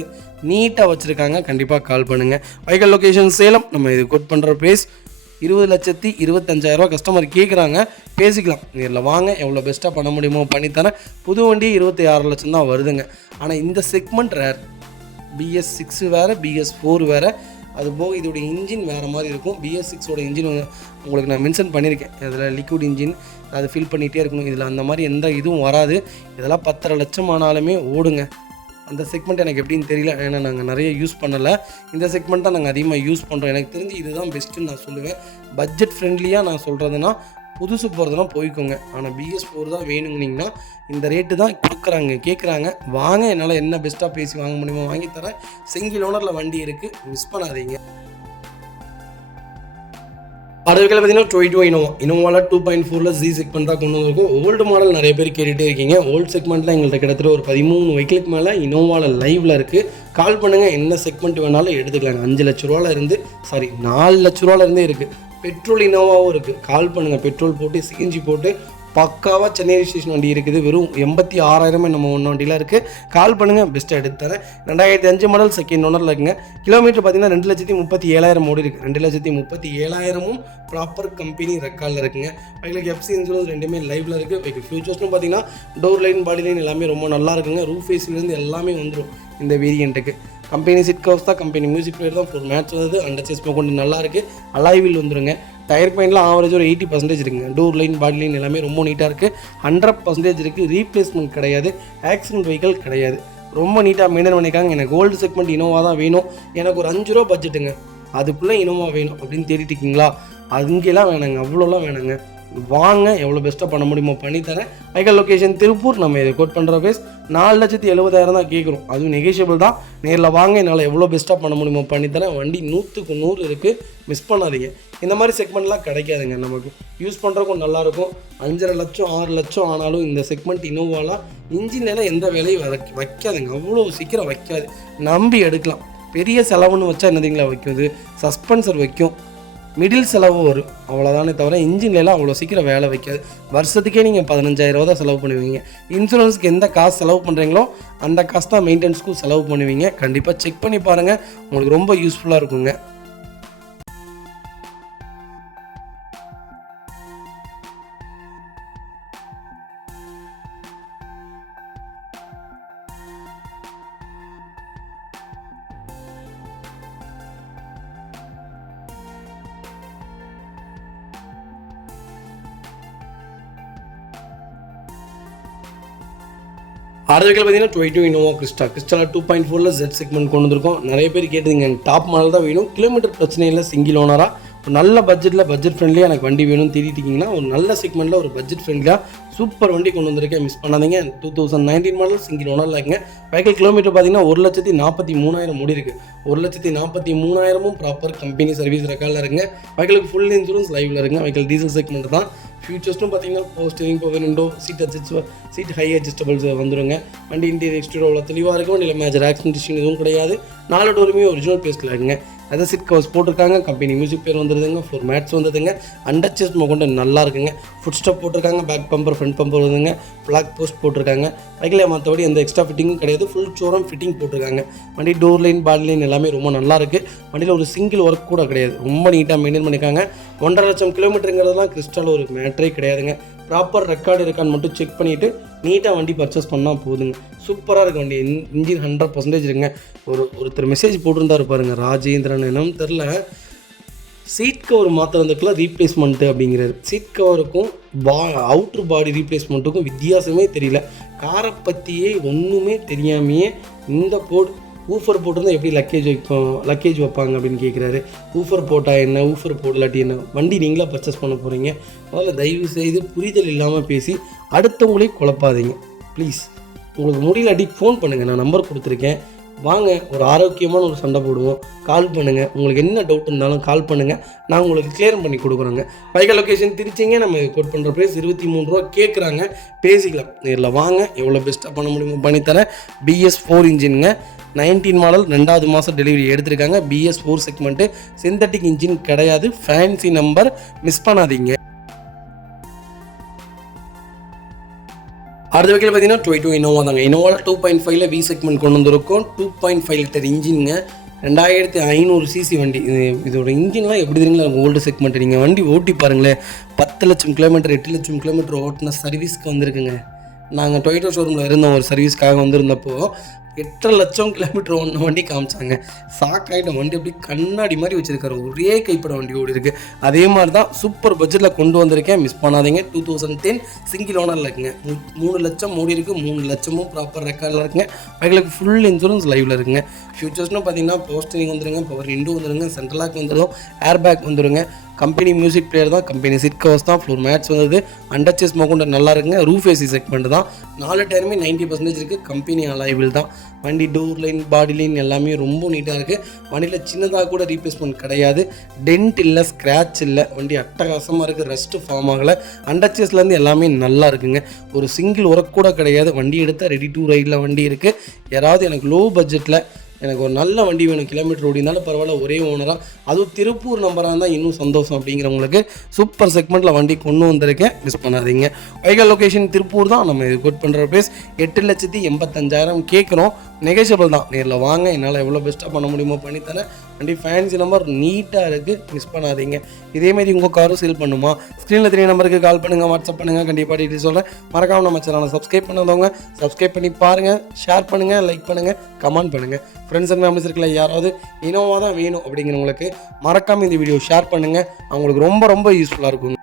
நீட்டாக வச்சுருக்காங்க. கண்டிப்பாக கால் பண்ணுங்கள். வைக்கல் லொக்கேஷன் சேலம். நம்ம இது கோட் பண்ணுற ப்ரைஸ் 20,25,000 கஸ்டமர் கேட்குறாங்க. பேசிக்கலாம், நேரில் வாங்க, எவ்வளோ பெஸ்ட்டாக பண்ண முடியுமோ பண்ணித்தரேன். புது வண்டி 26 லட்சம் தான் வருதுங்க. ஆனால் இந்த செக்மெண்ட் ரேர். BS6 வேறு, BS4 வேறு. அது போக இதோடைய இன்ஜின் வேறு மாதிரி இருக்கும். BS6ஓட இன்ஜின் உங்களுக்கு நான் மென்ஷன் பண்ணியிருக்கேன். அதில் லிக்விட் இன்ஜின், அது ஃபில் பண்ணிகிட்டே இருக்கணும். இதில் அந்த மாதிரி எந்த இதுவும் வராது. இதெல்லாம் 10.5 லட்சம் ஆனாலுமே ஓடுங்க. அந்த செக்மெண்ட் எனக்கு எப்படின்னு தெரியல, ஏன்னா நாங்கள் நிறைய யூஸ் பண்ணலை. இந்த செக்மெண்ட் தான் நாங்கள் அதிகமாக யூஸ் பண்ணுறோம். எனக்கு தெரிஞ்சு இதுதான் பெஸ்ட்டுன்னு நான் சொல்லுவேன். பட்ஜெட் ஃப்ரெண்ட்லியாக நான் சொல்கிறதுனா புதுசு போகிறதுனா போய்க்கோங்க. ஆனால் BS4 தான் வேணுங்கினீங்கன்னா இந்த ரேட்டு தான் கேட்குறாங்க. வாங்க, என்னால் என்ன பெஸ்ட்டாக பேசி வாங்க முடியுமோ வாங்கி தரேன். சிங்கிள் ஓனரில் வண்டி இருக்குது, மிஸ் பண்ணாதீங்க. அடுத்த பார்த்தீங்கன்னா டொயோட்டா இனோவாவில் 2.4 Z செக்மெண்ட் தான் கொண்டு வந்திருக்கும். ஓல்டு மாடல் நிறைய பேர் கேட்டுகிட்டே இருக்கீங்க. ஓல்டு செக்மெண்ட்டில் எங்கள்கிட்ட கிட்டத்தட்ட ஒரு 13 வெஹிக்கிளுக்கு மேலே இனோவாவில் லைவில் இருக்குது. கால் பண்ணுங்கள், என்ன செக்மெண்ட் வேணாலும் எடுத்துக்கலாங்க. 5 லட்ச ரூபாலேருந்து 4 லட்ச ரூபாலேருந்தே இருக்குது. பெட்ரோல் இனோவாவும் இருக்குது. கால் பண்ணுங்கள், பெட்ரோல் போட்டு CNG போட்டு பக்காவாக சென்னை ஸ்டேஷன் வண்டி இருக்குது. வெறும் 86,000 நம்ம ஒன்று வண்டியில் இருக்குது. கால் பண்ணுங்கள், பெஸ்ட்டாக எடுத்து தரேன். 2005 மாடல் செகண்ட் ஓனரில் இருக்குங்க. கிலோமீட்டர் பார்த்தீங்கன்னா 2,37,000 ஓடி இருக்குது. 2,37,000 ப்ராப்பர் கம்பெனி ரெக்கார்டில் இருக்குங்க. அதுக்கு FC இன்சூரன்ஸ் ரெண்டுமே லைவில் இருக்குது. அதுக்கு ஃபியூச்சர்ஸ்னு பார்த்தீங்கன்னா டோர் லைன், பாடி லைன் எல்லாமே ரொம்ப நல்லா இருக்குங்க. ரூஃப் ஃபேஸ்லேருந்து எல்லாமே வந்துடும் இந்த வேரியண்ட்டுக்கு. கம்பெனி சிட் கவர்ஸ் தான், கம்பெனி மியூசிக் பிளேயர் தான், 4 மேட்ச் வந்தது. அண்டர் சேஸ் கொண்டு நல்லா இருக்குது. அலாய்வில் வந்துருங்க. டயர் பாயிண்ட்லாம் ஆவரேஜ் ஒரு 80% இருக்குங்க. டோர் லைன், பாடி லைன் எல்லாமே ரொம்ப நீட்டாக இருக்குது. 100% இருக்குது. ரீப்ளேஸ்மெண்ட் கிடையாது, ஆக்சிடென்ட் வெஹிக்கல் கிடையாது. ரொம்ப நீட்டாக மெயின்டைன் பண்ணியிருக்காங்க. எனக்கு ஓல்டு செக்மெண்ட் இனோவா தான் வேணும், எனக்கு ஒரு 5 ரூபா பட்ஜெட்டுங்க, அதுக்குள்ளே இனோவா வேணும் அப்படின்னு தேடிட்டு இருக்கீங்களா? அங்கெல்லாம் வேணாங்க, அவ்வளோலாம் வேணாங்க. வாங்க, எவ்வளோ பெஸ்ட்டாக பண்ண முடியுமோ பண்ணித்தரேன். Vehicle location Tiruppur. நம்ம இதை கோட் பண்ணுற பேஸ் 4,70,000 தான் கேட்குறோம். அதுவும் நெகோஷியபிள் தான். நேரில் வாங்க, என்னால் எவ்வளோ பெஸ்ட்டாக பண்ண முடியுமோ பண்ணித்தரேன். வண்டி 100க்கு 100 இருக்குது, மிஸ் பண்ணாதீங்க. இந்த மாதிரி செக்மெண்ட்லாம் கிடைக்காதுங்க. நமக்கு யூஸ் பண்ணுறக்கும் நல்லாயிருக்கும். 5.5 லட்சம் 6 லட்சம் ஆனாலும் இந்த செக்மெண்ட் இனோவாலாம் இன்ஜின்லாம் எந்த வேலையும் வைக்காதுங்க. அவ்வளோ சீக்கிரம் வைக்காது, நம்பி எடுக்கலாம். பெரிய செலவுன்னு வச்சா என்னதுங்களா வைக்குது, சஸ்பென்சர் வைக்கும், மிடில் செலவு வரும், அவ்வளோதானே தவிர இன்ஜின்லாம் அவ்வளோ சீக்கிரம் வேலை வைக்காது. வருஷத்துக்கே நீங்கள் 15,000 தான் செலவு பண்ணுவீங்க. இன்சூரன்ஸுக்கு எந்த காசு செலவு பண்ணுறீங்களோ அந்த காசு தான் மெயின்டெனன்ஸ்க்கும் செலவு பண்ணுவீங்க. கண்டிப்பாக செக் பண்ணி பாருங்கள், உங்களுக்கு ரொம்ப யூஸ்ஃபுல்லாக இருக்குங்க. அடுத்த பார்த்தீங்கன்னா Toyota Innova Crysta 2.4 Z segment கொண்டு வந்திருக்கோம். நிறைய பேர் கேட்டுங்க, டாப் மாடல் தான் வேணும், கிலோமீட்டர் பிரச்சனை இல்லை, சிங்கிள் ஓனராக ஒரு நல்ல பட்ஜெட் ஃப்ரெண்ட்லியாக எனக்கு வண்டி வேணும்னு தேடிட்டிங்கன்னா ஒரு நல்ல செக்மெண்ட்டில் ஒரு பட்ஜெட் ஃப்ரெண்ட்லியாக சூப்பர் வண்டி கொண்டு வந்திருக்கேன், மிஸ் பண்ணாதீங்க. 2019 மாடல் சிங்கிள் ஓனரில் இருக்குங்க. வெஹிக்கல் கிலோமீட்டர் பார்த்தீங்கன்னா 1,43,000 ஓடி இருக்குது. 1,43,000 ப்ராப்பர் கம்பெனி சர்வீஸ் ரெக்கார்டில் இருக்குங்க. வெஹிக்கலுக்கு ஃபுல் இன்சூரன்ஸ் லைவில் இருக்குங்க. வெஹிக்கல் டீசல் செக்மெண்ட் தான். ஃபியூச்சர்ஸ்டும் பார்த்தீங்கன்னா போஸ்டரிங், பவர் விண்டோ, சீட் ஹை அட்ஜஸ்டபிள்ஸ் வந்துடுங்க. வண்டி இன்டீரியர் எக்ஸ்டீரியர் அவ்வளோ தெளிவாக இருக்கும். வண்டியில் மேஜர் ஆக்சிடென்ட் ஹிஸ்ட்ரி எதுவும் கிடையாது. 4 டோருமே ஒரிஜினல் பேஸ்ட்டில் இருக்குங்க. அதை சிட் கவர்ஸ் போட்டிருக்காங்க, கம்பெனி மியூசிக் பேர் வந்துடுதுங்க, 4 மேட்ச் வந்ததுங்க. அண்டர் சேஸ் கொண்டு நல்லா இருக்குங்க. ஃபுட் ஸ்டெப் போட்டிருக்காங்க, பேக் பம்பர், ஃப்ரண்ட் பம்பர் வந்துங்க, ஃப்ளாக் போஸ்ட் போட்டிருக்காங்க. வெஹிக்கில் மற்றபடி எந்த எக்ஸ்ட்ரா ஃபிட்டிங்கும் கிடையாது, ஃபுல் ஷோரம் ஃபிட்டிங் போட்டிருக்காங்க. வண்டி டோர் லைன், பாடி லைன் எல்லாமே ரொம்ப நல்லா இருக்குது. வண்டியில் ஒரு சிங்கிள் ஒர்க் கூட கிடையாது, ரொம்ப நீட்டாக மெயின்டைன் பண்ணியிருக்காங்க. 1.5 லட்சம் கிலோமீட்டருங்கிறதுலாம் கிறிஸ்டால் ஒரு மேட்டரே கிடையாதுங்க. ப்ராப்பர் ரெக்கார்டு இருக்கான்னு மட்டும் செக் பண்ணிவிட்டு நீட்டாக வண்டி பர்ச்சேஸ் பண்ணால் போதுங்க. சூப்பராக இருக்குது வண்டி. இன்ஜின் 100% இருக்குங்க. ஒருத்தர் மெசேஜ் போட்டிருந்தா இருப்பாருங்க, ராஜேந்திரன் என்னன்னு தெரில, சீட் கவர் மாற்றுறதுக்குள்ள ரீப்ளேஸ்மெண்ட்டு அப்படிங்கிறாரு. சீட் கவருக்கும் அவுட்ரு பாடி ரீப்ளேஸ்மெண்ட்டுக்கும் வித்தியாசமே தெரியல. காரை பற்றியே ஒன்றுமே தெரியாமையே இந்த ஊஃபர் போட்டிருந்தால் எப்படி லக்கேஜ் வைப்பாங்க அப்படின்னு கேட்குறாரு. ஊஃபர் போட்டால் என்ன, ஊஃபர் போடலாட்டி என்ன, வண்டி நீங்களாக பர்ச்சேஸ் பண்ண போகிறீங்க. முதல்ல தயவு செய்து புரிதல் இல்லாமல் பேசி அடுத்தவங்களையும் குழப்பாதீங்க ப்ளீஸ். உங்களுக்கு முடியலாட்டி ஃபோன் பண்ணுங்கள், நான் நம்பர் கொடுத்துருக்கேன். வாங்க, ஒரு ஆரோக்கியமான ஒரு சண்டை போடுவோம். கால் பண்ணுங்கள், உங்களுக்கு என்ன டவுட் இருந்தாலும் கால் பண்ணுங்கள், நான் உங்களுக்கு கிளியர் பண்ணி கொடுக்குறோங்க. வெஹிக்கல் லொக்கேஷன் திருச்சிங்க. நம்ம கோட் பண்ணுற ப்ரைஸ் 23 ரூபா கேட்குறாங்க, பேசிக்கலாம். நேரில் வாங்க, எவ்வளோ பெஸ்ட்டாக பண்ண முடியுமோ பண்ணித்தரேன். BS4 இன்ஜினுங்க, 19 மாடல் 2வது மாதம் டெலிவரி எடுத்திருக்காங்க. BS4 செக்மெண்ட்டு, சிந்தட்டிக் இன்ஜின் கிடையாது, ஃபேன்சி நம்பர், மிஸ் பண்ணாதீங்க. அடுத்த வகையில் பார்த்தீங்கன்னா டொயோட்டா இனோவா தாங்க. இனோவாவில் 2.5 V செக்மெண்ட் கொண்டு வந்திருக்கோம். 2.5 லிட்டர் இன்ஜினுங்க, 2500 cc வண்டி. இதோட இன்ஜின்லாம் எப்படி தெரியுங்களா, ஓல்டு செக்மெண்ட். நீங்கள் வண்டி ஓட்டி பாருங்களேன், 10 லட்சம் கிலோமீட்டர் 8 லட்சம் கிலோமீட்டர் ஓட்டின சர்வீஸ்க்கு வந்திருக்குங்க. நாங்கள் டொயோட்டா ஷோரூமில் இருந்தோம், ஒரு சர்வீஸ்க்காக வந்திருந்தப்போ 8.5 லட்சம் கிலோமீட்டர் ஒன்று வண்டி காமிச்சாங்க. சாக்காயிட்ட வண்டி அப்படி கண்ணாடி மாதிரி வச்சுருக்காரு. ஒரே கைப்பட வண்டி ஓடி இருக்குது. அதே மாதிரி தான் சூப்பர் பட்ஜெட்டில் கொண்டு வந்திருக்கேன். மிஸ் பண்ணாதீங்க. 2010 சிங்கிள் ஓனரில் இருக்குங்க. 3 லட்சம் ஓடி இருக்குது. 3 லட்சமும் ப்ராப்பர் ரெக்கார்டில் இருக்குங்க. பைக்கிலுக்கு ஃபுல் இன்சூரன்ஸ் லைவில் இருக்குங்க. ஃபியூச்சர்ஸ்னு பார்த்தீங்கன்னா பவர் ஸ்டீரிங் வந்துடுங்க, பவர் விண்டோ வந்துடுங்க, சென்ட்ரல் லாக் வந்துடும், ஏர் பேக் வந்துடுங்க. கம்பெனி மியூசிக் பிளேயர் தான், கம்பெனி சீட் கவர்ஸ் தான், ஃப்ளோர் மேட்ஸ் வந்தது, அண்டர்ச்சேஸ் மோகொண்டு நல்லா இருக்குங்க. ரூஃப் ஏசி செக்மெண்ட் தான். 4 டயருமே 90% இருக்குது. கம்பெனி அலைவில் தான். வண்டி டோர் லைன், பாடி லைன் எல்லாமே ரொம்ப நீட்டாக இருக்குது. வண்டியில் சின்னதாக கூட ரீப்ளேஸ்மெண்ட் கிடையாது. டென்ட் இல்லை, ஸ்க்ராட்ச் இல்லை. வண்டி அட்டகாசமாக இருக்குது. ரெஸ்ட்டு ஃபார்ம் ஆகலை. அண்டர்ச்சேஸ்லேருந்து எல்லாமே நல்லா இருக்குங்க. ஒரு சிங்கிள் ஒர்க் கூட கிடையாது. வண்டி எடுத்தால் ரெடி டு ரைடில் வண்டி இருக்குது. யாராவது எனக்கு லோ பட்ஜெட்டில் எனக்கு ஒரு நல்ல வண்டி வேணும், கிலோமீட்டர் ஓடினாலும் பரவாயில்ல, ஒரே ஓனராக, அதுவும் திருப்பூர் நம்பராக இருந்தால் இன்னும் சந்தோஷம். அப்படிங்கிறவங்களுக்கு சூப்பர் செக்மெண்ட்டில் வண்டி கொண்டு வந்திருக்கேன். மிஸ் பண்ணாதீங்க. வைகல் லொக்கேஷன் திருப்பூர் தான். நம்ம இது கோட் பண்ணுற ப்ரைஸ் 8,85,000 கேட்குறோம். நெகோஷியபிள் தான். நேரில் வாங்க, என்னால் எவ்வளோ பெஸ்ட்டாக பண்ண முடியுமோ பண்ணித்தரேன். வண்டி ஃபேன்சி நம்பர் நீட்டாக இருக்குது. மிஸ் பண்ணாதீங்க. இதேமாரி உங்கள் காரும் சேல் பண்ணுமா? ஸ்க்ரீனில் 3 நம்பருக்கு கால் பண்ணுங்கள், வாட்ஸ்அப் பண்ணுங்கள். கண்டிப்பாக டீட்டெயில் சொல்கிறேன். மறக்காமல் நம்ம சேனலை சப்ஸ்கிரைப் பண்ணாதவங்க சப்ஸ்கிரைப் பண்ணி பாருங்கள், ஷேர் பண்ணுங்கள், லைக் பண்ணுங்கள், கமெண்ட் பண்ணுங்கள். ஃப்ரெண்ட்ஸ் அண்ட் ஃபேமிலிஸ் இருக்கல, யாராவது இனோவா தான் வேணும் அப்படிங்கிறவங்களுக்கு மறக்காமல் இந்த வீடியோ ஷேர் பண்ணுங்கள். அவங்களுக்கு ரொம்ப ரொம்ப யூஸ்ஃபுல்லாக இருக்கும்.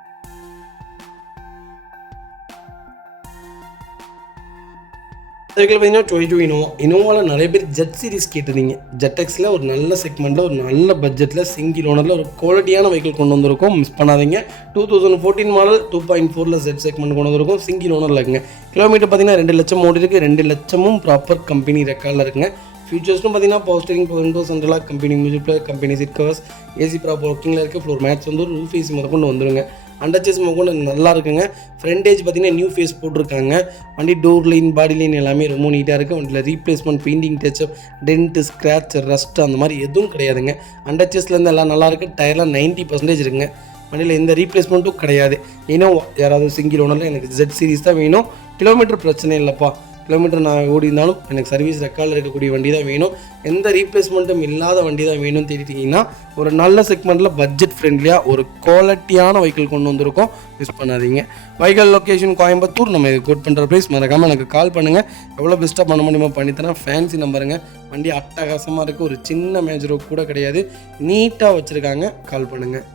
அதுக்கு பார்த்தீங்கன்னா 22 இனோவாவில் நிறைய பேர் ஜெட் சீரிஸ் கேட்டிருந்தீங்க. ஜெட்எக்ஸில் ஒரு நல்ல செக்மெண்ட்டில் ஒரு நல்ல பட்ஜெட்டில் சிங்கிள் ஓனரில் ஒரு குவாலிட்டியான வெஹிக்கிள் கொண்டு வந்திருக்கோம். மிஸ் பண்ணாதீங்க. 2014 மாடல் 2.4 ஜெட் செக்மெண்ட் கொண்டு வந்திருக்கோம். சிங்கிள் ஓனரில் இருக்குங்க. கிலோமீட்டர் பார்த்தீங்கன்னா 2 லட்சம் ஓடி இருக்குது. 2 லட்சமும் ப்ராப்பர் கம்பெனி ரெக்கார்டில் இருக்குங்க. ஃபியூச்சர்ஸ்னு பார்த்தீங்கன்னா power steering, window, central lock, company music player, company seat covers, AC proper ஒர்க்கிங்கில் இருக்குது. ஃப்ளோர் மேட்ஸ் வந்து ரூஃப் ஏசி முதல் கொண்டு வந்துடுங்க. அண்டர்ச்சேஸ் கொண்டு நல்லா இருக்குங்க. ஃப்ரண்டேஜ் பார்த்தீங்கன்னா நியூ ஃபேஸ் போட்டிருக்காங்க. வண்டி டோர் லைன், பாடி லைன் எல்லாமே ரொம்ப நீட்டாக இருக்குது. வண்டியில் replacement, painting touch-up, tent, scratch, rust அந்த மாதிரி எதுவும் கிடையாதுங்க. அண்டர்ச்சேஸ்லேருந்து எல்லாம் நல்லா இருக்குது. டயர்லாம் 90% இருக்குங்க. வண்டியில் எந்த ரீப்ளேஸ்மெண்ட்டும் கிடையாது. இனோவா யாராவது சிங்கிள் ஓனரில் எனக்கு ஜெட் சீரிஸ் தான் வேணும், கிலோமீட்டர் பிரச்சனை இல்லைப்பா, கிலோமீட்டர் நான் ஓடி இருந்தாலும் எனக்கு சர்வீஸ் ரெக்கார்டில் இருக்கக்கூடிய வண்டி தான் வேணும், எந்த ரீப்ளேஸ்மெண்ட்டும் இல்லாத வண்டி தான் வேணும்னு தேடிட்டிங்கன்னா ஒரு நல்ல செக்மெண்ட்டில் பட்ஜெட் ஃப்ரெண்ட்லியாக ஒரு குவாலிட்டியான வெஹிக்கிள் கொண்டு வந்திருக்கோம். மிஸ் பண்ணாதீங்க. வைகல் லொக்கேஷன் கோயம்புத்தூர். நம்ம இது கோட் பண்ணுற ப்ரைஸ் மறக்காமல் எனக்கு கால் பண்ணுங்கள். எவ்வளோ பெஸ்ட்டாக பண்ண முடியுமோ பண்ணித்தரேன். ஃபேன்சி நம்பருங்க. வண்டி அட்டகாசமாக இருக்குது. ஒரு சின்ன மேஜரோ கூட கிடையாது. நீட்டாக வச்சுருக்காங்க. கால் பண்ணுங்கள்.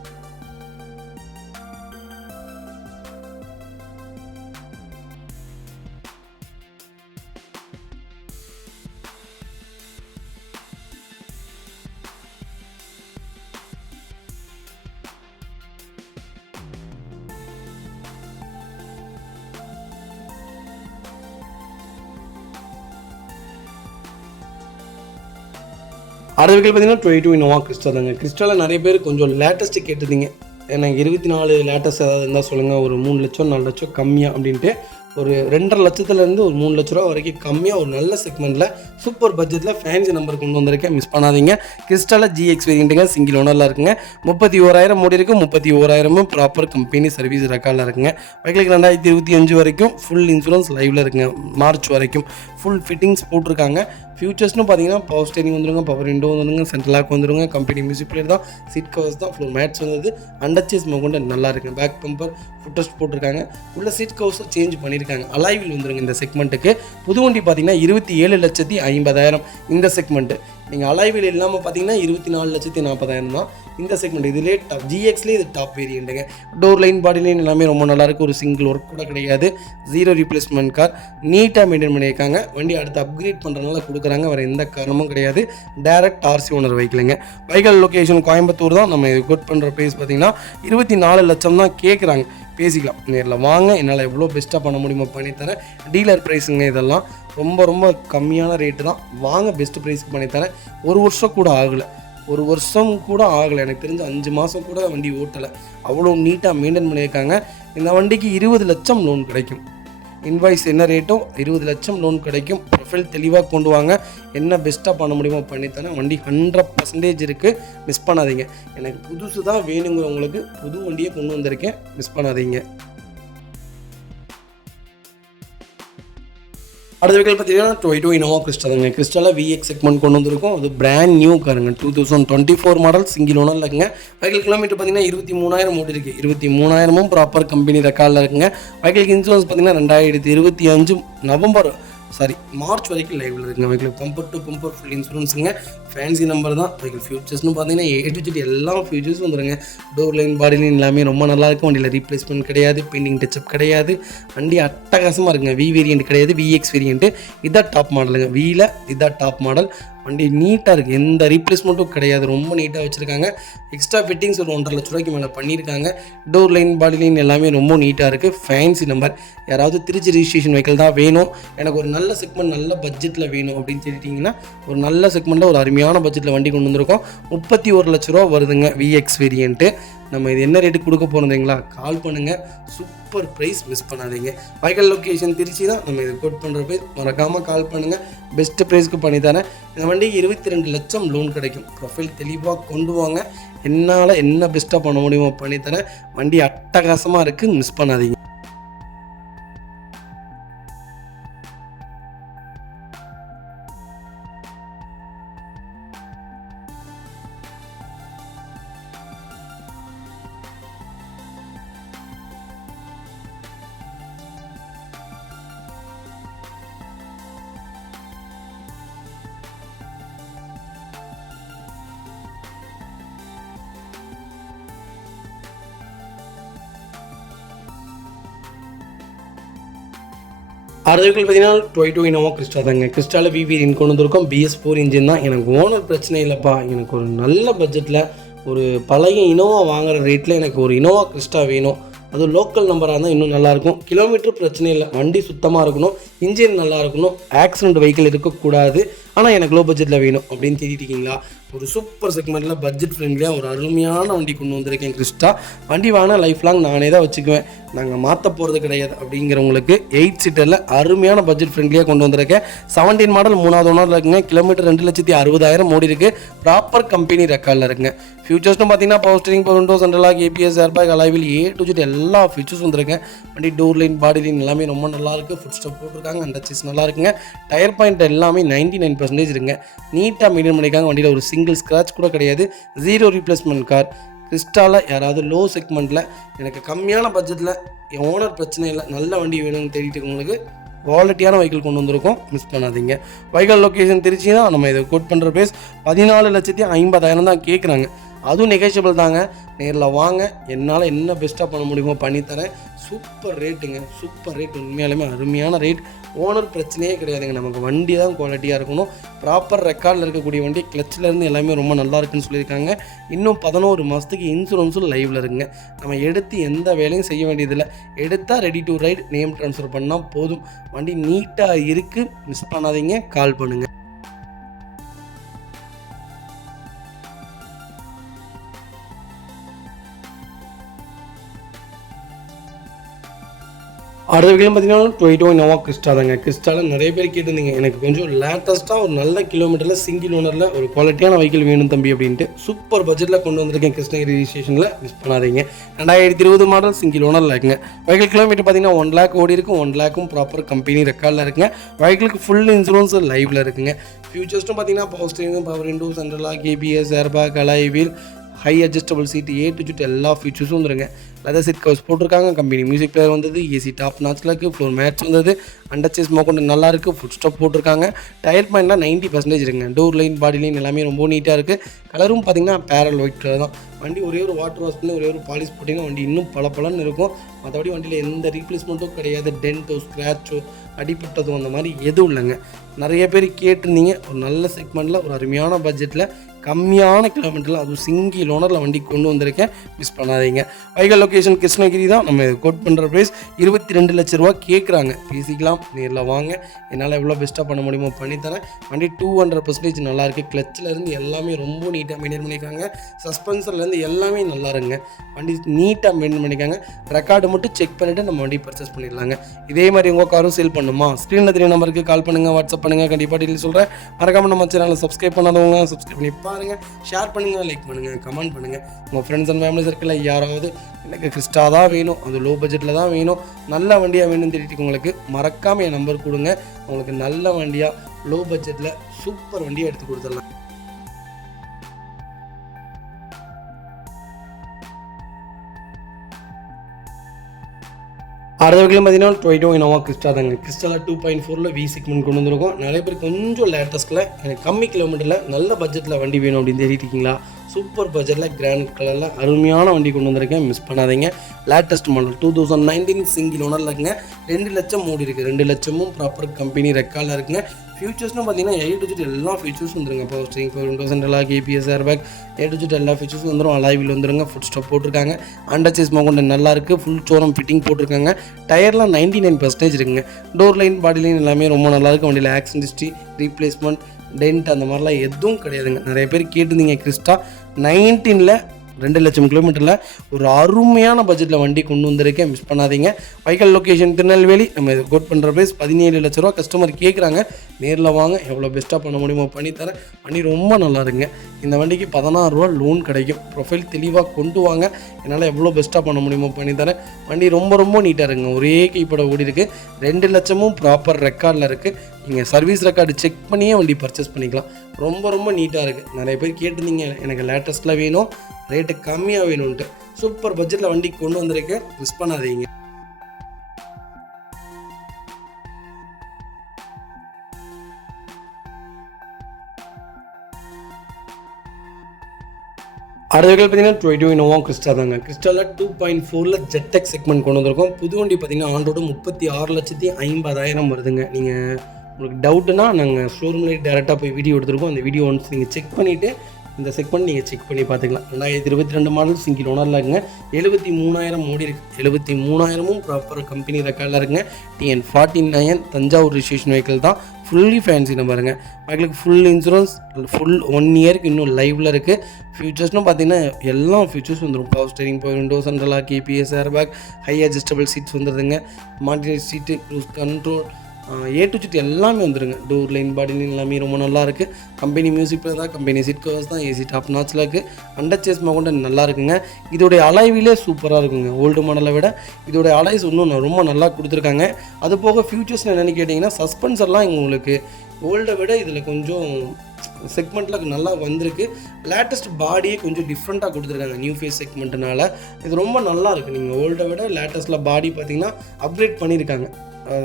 அடுத்த வெஹிக்கிள் பார்த்தீங்கன்னா 22 இனோவா கிறிஸ்டா தாங்க. கிறிஸ்டாவில் நிறைய பேர் கொஞ்சம் லேட்டஸ்ட்டு கேட்டிருந்தீங்க. எனக்கு 24 லேட்டஸ்ட் ஏதாவது இருந்தால் சொல்லுங்கள், ஒரு 3 லட்சம் 4 லட்சம் கம்மியாக அப்படின்ட்டு. ஒரு 2.5 லட்சத்துலேருந்து ஒரு 3 லட்ச ரூபா வரைக்கும் கம்மியாக ஒரு நல்ல செக்மெண்ட்டில் சூப்பர் பட்ஜெட்டில் ஃபேன்சி நம்பர் கொண்டு வந்திருக்கேன். மிஸ் பண்ணாதீங்க. கிறிஸ்டாவில் ஜிஎக்ஸ் வேரியண்ட்டுங்க. சிங்கிள் ஓனரில் இருக்குங்க. 31,000 ஓடி இருக்குது. 31,000 ப்ராப்பர் கம்பெனி சர்வீஸ் ரெக்கார்டில் இருக்குங்க. பைக்கிலுக்கு 2025 வரைக்கும் ஃபுல் இன்சூரன்ஸ் லைவில் இருக்குங்க. மார்ச் வரைக்கும் ஃபுல் ஃபிட்டிங்ஸ் போட்டிருக்காங்க. ஃபியூச்சர்ஸ்னு பார்த்தீங்கன்னா பவர் ஸ்டீரிங் வந்துடுங்க, பவர் விண்டோ வந்துடுங்க, சென்ட்ரல் லாக் வந்துடுங்க, கம்பெனி மியூசிக் பிளேயர் தான், சீட் கவர்ஸ் தான், ஃப்ளோர் மேட்ஸ் வந்தது, அண்டர்ச்சேஸ் கொண்டு நல்லா இருக்குது. பேக் பம்பர் ஃபுட்டர்ஸ் போட்டிருக்காங்க. உள்ள சீட் கவர்ஸும் சேஞ்ச் பண்ணியிருக்காங்க. அலைவில் வந்துடுங்க இந்த செக்மெண்ட்டுக்கு. புது வண்டி பார்த்தீங்கன்னா 27,50,000 இந்த செக்மெண்ட்டு. நீங்கள் அலைவில் இல்லாமல் பார்த்தீங்கன்னா 24,40,000 தான் இந்த செக்மெண்ட். இதிலே டாப் ஜிஎக்ஸ்லேயே இது டாப் வேரியண்ட்டுங்க. டோர் லைன், பாடி லைன் எல்லாமே ரொம்ப நல்லாயிருக்கு. ஒரு சிங்கிள் ஒர்க் கூட கிடையாது. 0 ரீப்ளேஸ்மெண்ட் கார். நீட்டாக மெயின்டைன் பண்ணியிருக்காங்க. வண்டி அடுத்து அப்கிரேட் பண்ணுறதுனால கொடுக்குறாங்க. வேறு எந்த காரணமும் கிடையாது. டேரக்ட் ஆர்சி ஓனர் வைக்கலைங்க. வைக்கல் லொக்கேஷன் கோயம்புத்தூர் தான். நம்ம இது கோட் பண்ணுற ப்ரைஸ் பார்த்தீங்கன்னா 24 லட்சம் தான் கேட்குறாங்க. பேசிக்கலாம். நேரில் வாங்க, என்னால் எவ்வளோ பெஸ்ட்டாக பண்ண முடியுமோ பண்ணித்தரேன். டீலர் ப்ரைஸுங்க இதெல்லாம். ரொம்ப ரொம்ப கம்மியான ரேட்டு தான். வாங்க, பெஸ்ட்டு ப்ரைஸுக்கு பண்ணித்தரேன். 1 வருஷம் கூட ஆகலை. 1 வருஷம் கூட ஆகலை. எனக்கு தெரிஞ்ச 5 மாதம் கூட வண்டி ஓட்டலை. அவ்வளோ நீட்டாக மெயின்டைன் பண்ணியிருக்காங்க. இந்த வண்டிக்கு 20 லட்சம் லோன் கிடைக்கும். இன்வாய்ஸ் என்ன ரேட்டோ 20 லட்சம் லோன் கிடைக்கும். ப்ரொஃபைல் தெளிவாக கொண்டு வாங்க. என்ன பெஸ்ட்டாக பண்ண முடியுமோ பண்ணித்தரேன். வண்டி 100% இருக்குது. மிஸ் பண்ணாதீங்க. எனக்கு புதுசு தான் வேணுங்கிறவங்களுக்கு புது வண்டியை கொண்டு வந்திருக்கேன். மிஸ் பண்ணாதீங்க. அடுத்த வெஹிக்கிள் பார்த்தீங்கன்னா 22 இனோவா கிறிஸ்டா தாங்க. கிறிஸ்டாவில் விஎக்ஸ் செக்மெண்ட் கொண்டு வந்திருக்கும். அது பிராண்ட் நியூ காருங்க. 2024 மாடல் சிங்கிள் ஓனரில் இருக்குங்க. வெஹிக்கிள் கிலோமீட்டர் பார்த்தீங்கன்னா 23,000 ஓடி இருக்குது. 23,000 ப்ராப்பர் கம்பெனி ரெக்கார்டில் இருக்குங்க. வெஹிக்கிளுக்கு இன்சூரன்ஸ் பார்த்தீங்கன்னா 2025 நவம்பர் சாரி மார்ச் வரைக்கும் லைவில் இருக்குங்க. Vehicle bumper to bumper full இன்சூரன்ஸுங்க. ஃபேன்சி நம்பர் தான். வெஹிக்கிள் ஃபியூச்சர்ஸ்னு பார்த்தீங்கன்னா ஏ டு ஜெட் எல்லா ஃபியூச்சர்ஸும் வந்துடுங்க. டோர் லைன் பாடி லைன் எல்லாமே ரொம்ப நல்லாயிருக்கும். வண்டியில் ரீப்ளேஸ்மெண்ட் கிடையாது, பெயிண்டிங் டச்சப் கிடையாது. வண்டி அட்டகாசமாக இருக்குங்க. வி வேரியண்ட் கிடையாது, விஎக்ஸ் வேரியண்ட்டு. இதான் டாப் மாடலுங்க. வியில் இதான் டாப் மாடல். வண்டி நீட்டாக இருக்குது, எந்த ரீப்ளேஸ்மெண்ட்டும் கிடையாது, ரொம்ப நீட்டாக வச்சுருக்காங்க. எக்ஸ்ட்ரா ஃபிட்டிங்ஸ் ஒரு 1.5 லட்ச ரூபாய்க்கு மேலே பண்ணியிருக்காங்க. டோர் லைன் பாடி லைன் எல்லாமே ரொம்ப நீட்டாக இருக்குது. Fancy number. யாராவது திருச்சி ரிஜிஸ்ட்ரேஷன் வெஹிக்கிள் தான் வேணும், எனக்கு ஒரு நல்ல செக்மெண்ட் நல்ல பட்ஜெட்டில் வேணும் அப்படின்னு சொல்லிட்டிங்கன்னா ஒரு நல்ல செக்மெண்ட்டில் ஒரு அருமையான பட்ஜெட்டில் வண்டி கொண்டு வந்திருக்கோம். 31 லட்ச ரூபா வருதுங்க விஎக்ஸ் வேரியண்ட்டு. நம்ம இது என்ன ரேட்டுக்கு கொடுக்க போகிறீங்களா, கால் பண்ணுங்கள். சூப்பர் ப்ரைஸ், மிஸ் பண்ணாதீங்க. வெஹிக்கிள் லொக்கேஷன் திருச்சி தான். நம்ம இது கோட் பண்ணுற ப்ரைஸ் மறக்காமல் கால் பண்ணுங்கள். பெஸ்ட்டு ப்ரைஸ்க்கு பண்ணித்தரேன். இந்த வண்டிக்கு 22 லட்சம் லோன் கிடைக்கும். ப்ரொஃபைல் தெளிவாக கொண்டு வாங்க, என்னால் என்ன பெஸ்ட்டாக பண்ண முடியுமோ பண்ணித்தரேன். வண்டி அட்டகாசமாக இருக்குது, மிஸ் பண்ணாதீங்க. அடுத்த பார்த்தீங்கன்னா டொயோட்டோ இனோவா கிறிஸ்டா தாங்க. கிறிஸ்டாவில் விவி கொண்டு வந்திருக்கோம். BS4 இன்ஜின் தான். எனக்கு ஓனர் பிரச்சனை இல்லைப்பா, எனக்கு ஒரு நல்ல பட்ஜெட்டில் ஒரு பழைய இனோவா வாங்குகிற ரேட்டில் எனக்கு ஒரு இனோவா கிறிஸ்டா வேணும். அது லோக்கல் நம்பராக இருந்தால் இன்னும் நல்லாயிருக்கும். கிலோமீட்டர் பிரச்சனை இல்லை, வண்டி சுத்தமாக இருக்கணும், இன்ஜின் நல்லா இருக்கணும், ஆக்சிடென்ட் வெஹிக்கிள் இருக்கக்கூடாது. ஆனால் எனக்கு லோ பட்ஜெட்டில் வேணும் அப்படின்னு தேடிட்டீங்களா, ஒரு சூப்பர் செக்மெண்ட்டில் பட்ஜெட் ஃப்ரெண்ட்லியாக ஒரு அருமையான வண்டி கொண்டு வந்திருக்கேன் கிறிஸ்டா. வண்டி வாங்கினா லைஃப் லாங் நானே தான் வச்சுக்குவேன், நாங்கள் மாற்ற போகிறது கிடையாது அப்படிங்கிறவங்களுக்கு 8 சீட்டரில் அருமையான பட்ஜெட் ஃப்ரெண்ட்லியாக கொண்டு வந்திருக்கேன். 17 மாடல் 3வது ஓனர் இருக்குங்க. கிலோமீட்டர் 2,60,000 ஓடி இருக்குது. ப்ராப்பர் கம்பெனி ரெக்கார்டில் இருக்குங்க. ஃபியூச்சர்ஸ்னு பார்த்தீங்கன்னா power steering, power window, central lock, ABS, airbag, alloy wheel A to Z எல்லா ஃபீச்சர்ஸ் வந்துருக்கேன். வண்டி டோர் லைன் பாடி லைன் எல்லாமே ரொம்ப நல்லாயிருக்கு. ஃபுட் ஸ்டெப் போட்டிருக்காங்க, அந்த சீஸ் நல்லா இருக்குங்க. டயர் பாயிண்ட் எல்லாமே 99% இருக்குங்க. நீட்டாக மெயின்டைன் பண்ணியிருக்காங்க. வண்டியில் ஒரு சிங்கிள் ஸ்க்ராட்ச் கூட கிடையாது. 0 ரீப்ளேஸ்மெண்ட் கார். கிறிஸ்டாவில் யாராவது லோ செக்மெண்ட்டில் எனக்கு கம்மியான பட்ஜெட்டில் ஓனர் பிரச்சனை இல்லை, நல்ல வண்டி வேணும்னு தேடிட்டு இருக்கவங்களுக்கு குவாலிட்டியான வெஹிக்கிள் கொண்டு வந்திருக்கோம், மிஸ் பண்ணாதீங்க. வெஹிக்கிள் லொக்கேஷன் திருச்சி தான். நம்ம இதை கோட் பண்ணுற ப்ரைஸ் 14,50,000 தான் கேட்குறாங்க. அதுவும் நெகோஷியபிள் தாங்க. நேரில் வாங்க, என்னால் என்ன பெஸ்ட்டாக பண்ண முடியுமோ பண்ணித்தரேன். சூப்பர் ரேட்டுங்க, சூப்பர் ரேட், உண்மையாலுமே அருமையான ரேட். ஓனர் பிரச்சனையே கிடையாதுங்க. நமக்கு வண்டி தான் குவாலிட்டியாக இருக்கணும். ப்ராப்பர் ரெக்கார்டில் இருக்கக்கூடிய வண்டி, கிளச்சிலேருந்து எல்லாமே ரொம்ப நல்லா இருக்குன்னு சொல்லியிருக்காங்க. இன்னும் 11 மாதத்துக்கு இன்சூரன்ஸும் லைவில் இருக்குங்க. நம்ம எடுத்து எந்த வேலையும் செய்ய வேண்டியதில்லை. எடுத்தால் ready to right, name transfer பண்ணால் போதும். வண்டி நீட்டாக இருக்குது, மிஸ் பண்ணாதீங்க, கால் பண்ணுங்கள். அடுத்த வீடியோ பார்த்தீங்கன்னா டொயோட்டோ இனோவா கிறிஸ்டா தாங்க. கிறிஸ்டாவில் நிறைய பேர் கேட்டிருந்தீங்க, எனக்கு கொஞ்சம் லேட்டஸ்ட்டாக ஒரு நல்ல கிலோமீட்டரில் சிங்கிள் ஓனரில் ஒரு குவாலிட்டியான வெஹிக்கிள் வேணும் தம்பி அப்படின்ட்டு சூப்பர் பட்ஜெட்டில் கொண்டு வந்திருக்கேன். கிருஷ்ணகிரி ரிஜிஸ்ட்ரேஷனில் மிஸ் பண்ணாதீங்க. 2020 மாடல் சிங்கிள் ஓனரில் இருக்குங்க. வெஹிக்கிள் கிலோமீட்டர் பார்த்தீங்கன்னா 1 லேக் ஓடி இருக்கும். 1 லேக்கும் ப்ராப்பர் கம்பெனி ரெக்கார்டில் இருக்குங்க. வெஹிக்கிளுக்கு ஃபுல் இன்சூரன்ஸ் லைவில் இருக்குங்க. ஃபியூச்சர்ஸ்டும் பார்த்தீங்கன்னா power steering, power window, central lock, ABS, airbag, alloy wheel, high adjustable seat, A to Z எல்லா ஃபீச்சர்ஸும் வந்துருங்க. லெதர் சீட் கவர்ஸ் போட்டிருக்காங்க. கம்பெனி மியூசிக் பிளேயர் வந்தது. ஏசி டாப் நாச்சில் இருக்குது. ஃப்ளோர் மேட்ச் வந்தது. அண்டர் சேஸ் மோக்கொண்டு நல்லா இருக்குது. ஃபுட் ஸ்டாப் போட்டிருக்காங்க. டயர் பாயிண்ட்லாம் 90% இருக்குங்க. டோர் லைன் பாடி லைன் எல்லாமே ரொம்ப நீட்டாக இருக்குது. கலரும் பார்த்திங்கன்னா பேரல் ஒயிட் கலர் தான். வண்டி ஒரே ஒரு வாட்டர் வாஷ் பண்ணி ஒரே ஒரு பாலிஷ் போட்டிங்கன்னா வண்டி இன்னும் பளபளன்னு இருக்கும். மற்றபடி வண்டியில் எந்த ரீப்ளேஸ்மெண்ட்டும் கிடையாது. டென்ட்டோ, ஸ்க்ராச்சோ, அடிப்பட்டதும் அந்த மாதிரி எதுவும் இல்லைங்க. நிறைய பேர் கேட்டிருந்தீங்க. ஒரு நல்ல செக்மெண்ட்டில் ஒரு அருமையான பட்ஜெட்டில் கம்மியான கிலோமீட்டரில் அதுவும் சிங்கிள் ஓனரில் வண்டி கொண்டு வந்திருக்கேன், மிஸ் பண்ணாதீங்க. வெஹிக்கிள் லொக்கேஷன் கிருஷ்ணகிரி தான். நம்ம கோட் பண்ணுற ப்ரைஸ் 22 லட்ச ரூபா கேட்குறாங்க. பேசிக்கலாம், நேரில் வாங்க, என்னால் எவ்வளோ பெஸ்ட்டாக பண்ண முடியுமோ பண்ணித்தரேன். வண்டி 200% நல்லாயிருக்கு. கிளச்சிலேருந்து எல்லாமே ரொம்ப நீட்டாக மெயின்டைன் பண்ணியிருக்காங்க. சஸ்பென்சர்லேருந்து எல்லாமே நல்லா இருங்க. வண்டி நீட்டாக மெயின்டைன் பண்ணிக்காங்க. ரெக்கார்டு மட்டும் செக் பண்ணிவிட்டு நம்ம வண்டி பர்ச்சேஸ் பண்ணிடலாங்க. இதே மாதிரி உங்கள் காரும் சேல் பண்ணுமா, ஸ்க்ரீனில் 3 நம்பருக்கு கால் பண்ணுங்கள், வாட்ஸ்அப் பண்ணுங்கள். கண்டிப்பாக டீட்டெயில் சொல்கிறேன். மறக்காமல் நம்ம சேனலை சப்ஸ்கிரைப் பண்ணாதவங்க சப்ஸ்கிரைப் பண்ணி பாருங்கள், ஷேர் பண்ணுங்கள், லைக் பண்ணுங்கள், கமெண்ட் பண்ணுங்கள். உங்கள் ஃப்ரெண்ட்ஸ் அண்ட் ஃபேமிலி சர்க்கிளில் யாராவது எனக்கு கிறிஸ்டா தான் வேணும், அது லோ பட்ஜெட்டில் தான் வேணும், நல்ல வண்டியாக வேணும்னு தெரிவிட்டு உங்களுக்கு மறக்காமல் என் நம்பர் கொடுங்க. உங்களுக்கு நல்ல வண்டியாக லோ பட்ஜெட்டில் சூப்பர் வண்டியாக எடுத்து கொடுத்துடலாம். அடுத்த வகையில் பார்த்தீங்கன்னா டொயோட்டோ இனோவா கிறிஸ்டா தாங்க. கிறிஸ்டாவில் 2.4 வி செக்மெண்ட் கொண்டு வந்திருக்கோம். நிறைய பேர் கொஞ்சம் லேட்டஸ்ட்டில் எனக்கு கம்மி கிலோமீட்டரில் நல்ல பட்ஜெட்டில் வண்டி வேணும் அப்படின்னு தேடிட்டு இருக்கீங்களா? சூப்பர் பட்ஜெட்டில் கிராண்ட் கலரில் அருமையான வண்டி கொண்டு வந்திருக்கேன், மிஸ் பண்ணாதீங்க. லேட்டஸ்ட் மாடல் 2019 சிங்கிள் ஓனரில் இருக்குங்க. 2 லட்சம் ஓடி இருக்குது. 2 லட்சமும் ப்ராப்பர் கம்பெனி ரெக்கார்டில் இருக்குங்க. ஃபியூச்சர்ஸ்னு பார்த்தீங்கன்னா A to Z எல்லா ஃபீச்சர்ஸும் வந்துருங்க. Power steering, window central lock, ABS, airbag, A to Z எல்லா ஃபீச்சர்ஸும் வந்துடும். அலாய்வில் வந்துருங்க. ஃபுட் ஸ்டாப் போட்டிருக்காங்க. அண்டர் சேஸ் மவுண்ட் நல்லா இருக்குது. ஃபுல் சோரம் ஃபிட்டிங் போட்டிருக்காங்க. டயர்லாம் 99% இருக்குங்க. டோர் லைன், பாடி லைன் எல்லாமே ரொம்ப நல்லாயிருக்கு. வண்டியில் ஆக்சிடென்ட் ஹிஸ்ட்ரி, ரீப்ளேஸ்மெண்ட், டென்ட் அந்த மாதிரிலாம் எதுவும் கிடையாதுங்க. நிறைய பேர் கேட்டிருந்தீங்க. கிறிஸ்டா 19ல் 2 லட்சம் கிலோமீட்டரில் ஒரு அருமையான பட்ஜெட்டில் வண்டி கொண்டு வந்திருக்கேன், மிஸ் பண்ணாதீங்க. வைக்கல் லொக்கேஷன் திருநெல்வேலி. நம்ம இது கோட் பண்ணுற ப்ரைஸ் 17 லட்ச ரூபா. கஸ்டமர் கேட்குறாங்க, நேரில் வாங்க, எவ்வளோ பெஸ்ட்டாக பண்ண முடியுமோ பண்ணித்தரேன். வண்டி ரொம்ப நல்லா இருக்குங்க. இந்த வண்டிக்கு 16 ரூபா லோன் கிடைக்கும். ப்ரொஃபைல் தெளிவாக கொண்டு வாங்க, என்னால் எவ்வளோ பெஸ்ட்டாக பண்ண முடியுமோ பண்ணித்தரேன். வண்டி ரொம்ப நீட்டாக இருக்குங்க. ஒரே கைப்பட ஓடி இருக்குது. 2 லட்சமும் ப்ராப்பர் ரெக்கார்டில் இருக்குது. நீங்கள் சர்வீஸ் ரெக்கார்டு செக் பண்ணியே வண்டி பர்ச்சேஸ் பண்ணிக்கலாம். ரொம்ப நீட்டாக இருக்குது. நிறைய பேர் கேட்டிருந்தீங்க எனக்கு லேட்டஸ்ட்டில் வேணும், ரேட்டு கம்மியாக வேணும்ன்ட்டு. சூப்பர் பட்ஜெட்டில் வண்டி கொண்டு வந்திருக்கேன், மிஸ் பண்ணாதீங்க. அடுத்த வகையில் பார்த்தீங்கன்னா டொயோட்டோ இனோவா கிறிஸ்டா தாங்க. கிறிஸ்டாவில் 2.4 ஜெட்டெக் செக்மெண்ட் கொண்டு வந்திருக்கோம். புது வண்டி பார்த்தீங்கன்னா ஆண்டோட 36,50,000 வருதுங்க. நீங்கள் உங்களுக்கு டவுட்டுனா நாங்கள் ஷோரூம்லேயே டேரெக்டாக போய் வீடியோ எடுத்துருக்கோம். அந்த வீடியோ ஒன்ஸ் நீங்கள் செக் பண்ணிவிட்டு இந்த செக்மெண்ட் நீங்கள் செக் பண்ணி பார்த்துக்கலாம். 2022 மாடல் சிங்கிள் ஓனரில் இருக்குங்க. 73,000 ஓடி இருக்குது. 73,000மும் ப்ராப்பர் கம்பெனி ரெக்கார்டில் இருக்குங்க. TN49 தஞ்சாவூர் ரிஜிஸ்ட்ரேஷன் வெஹிக்கிள் தான். ஃபுல்லி ஃபேன்சி நம்பருங்க. வெஹிக்கிளுக்கு ஃபுல் இன்சூரன்ஸ், ஃபுல் 1 இயருக்கு இன்னும் லைவில் இருக்குது. ஃபியூச்சர்ஸ்னு பார்த்தீங்கன்னா எல்லா ஃபியூச்சர்ஸ் வந்துடும். Power steering, power window central lock, ABS, airbag, high adjustable seats வந்துடுதுங்க. Monitor seat, cruise control, A to Z எல்லாமே வந்துடுங்க. டோர் லைன், பாடி லைன் எல்லாமே ரொம்ப நல்லா இருக்குது. கம்பெனி மியூசிக் தான், கம்பெனி சீட் கவர்ஸ் தான், AC டாப் நாட்சில் இருக்குது. அண்டர் சேஸ் மவுண்ட் நல்லா இருக்குங்க. இதோடைய அலைவிலே சூப்பராக இருக்குங்க. ஓல்டு மாடலை விட இதோடைய அலைஸ் இன்னும் ரொம்ப நல்லா கொடுத்துருக்காங்க. அது போக ஃபியூச்சர்ஸ் என்னென்னு கேட்டிங்கன்னா சஸ்பென்சர்லாம் உங்களுக்கு ஓல்டை விட இதில் கொஞ்சம் செக்மெண்ட்டில் நல்லா வந்திருக்கு. லேட்டஸ்ட் பாடியே கொஞ்சம் டிஃப்ரெண்ட்டாக கொடுத்துருக்காங்க. நியூ ஃபேஸ் செக்மெண்ட்னால இது ரொம்ப நல்லா இருக்குது. நீங்கள் ஓல்டை விட லேட்டஸ்ட்டில் பாடி பார்த்திங்கன்னா அப்கிரேட் பண்ணியிருக்காங்க.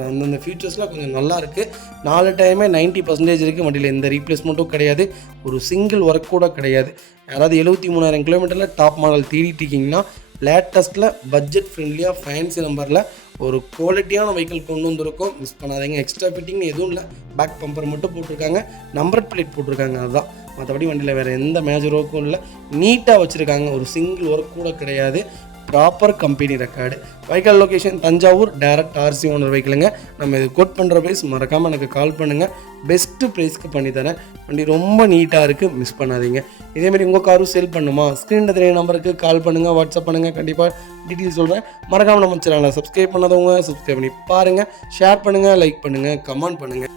அந்தந்த ஃபியூச்சர்ஸ்லாம் கொஞ்சம் நல்லா இருக்குது. 4 டைமே 90% இருக்குது. வண்டியில் எந்த ரீப்ளேஸ்மெண்ட்டும் கிடையாது. ஒரு சிங்கிள் ஒர்க் கூட கிடையாது. யாராவது 73,000 கிலோமீட்டரில் டாப் மாடல் தேடிட்டு இருக்கீங்கன்னா லேட்டஸ்ட்டில் பட்ஜெட் ஃப்ரெண்ட்லியாக ஃபேன்சி நம்பரில் ஒரு குவாலிட்டியான வெஹிக்கிள் கொண்டு வந்திருக்கோம், மிஸ் பண்ணாதீங்க. எக்ஸ்ட்ரா ஃபிட்டிங்னு எதுவும் இல்லை. பேக் பம்பர் மட்டும் போட்டிருக்காங்க, நம்பர் பிளேட் போட்டிருக்காங்க, அதுதான். மற்றபடி வண்டியில் வேறு எந்த மேஜர் ஒர்க்கும் இல்லை. நீட்டாக வச்சுருக்காங்க. ஒரு சிங்கிள் ஒர்க் கூட கிடையாது. Proper company record. Vehicle location Thanjavur. Direct RC owner வெஹிக்கிளுங்க. நம்ம இது கோட் பண்ணுற ப்ரைஸ் மறக்காமல் எனக்கு கால் பண்ணுங்கள். பெஸ்ட்டு ப்ரைஸ்க்கு பண்ணித்தரேன். வண்டி ரொம்ப நீட்டாக இருக்குது, மிஸ் பண்ணாதீங்க. இதேமாதிரி உங்கள் காரும் சேல் பண்ணுமா? ஸ்க்ரீனில் தெரிய நம்பருக்கு கால் பண்ணுங்கள், வாட்ஸ்அப் பண்ணுங்கள். கண்டிப்பாக டீட்டெயில்ஸ் சொல்கிறேன். மறக்காமல் நம்ம சேனலை சப்ஸ்கிரைப் பண்ணாதவங்க சப்ஸ்கிரைப் பண்ணி பாருங்கள். ஷேர் பண்ணுங்கள், லைக் பண்ணுங்கள், கமெண்ட் பண்ணுங்கள்.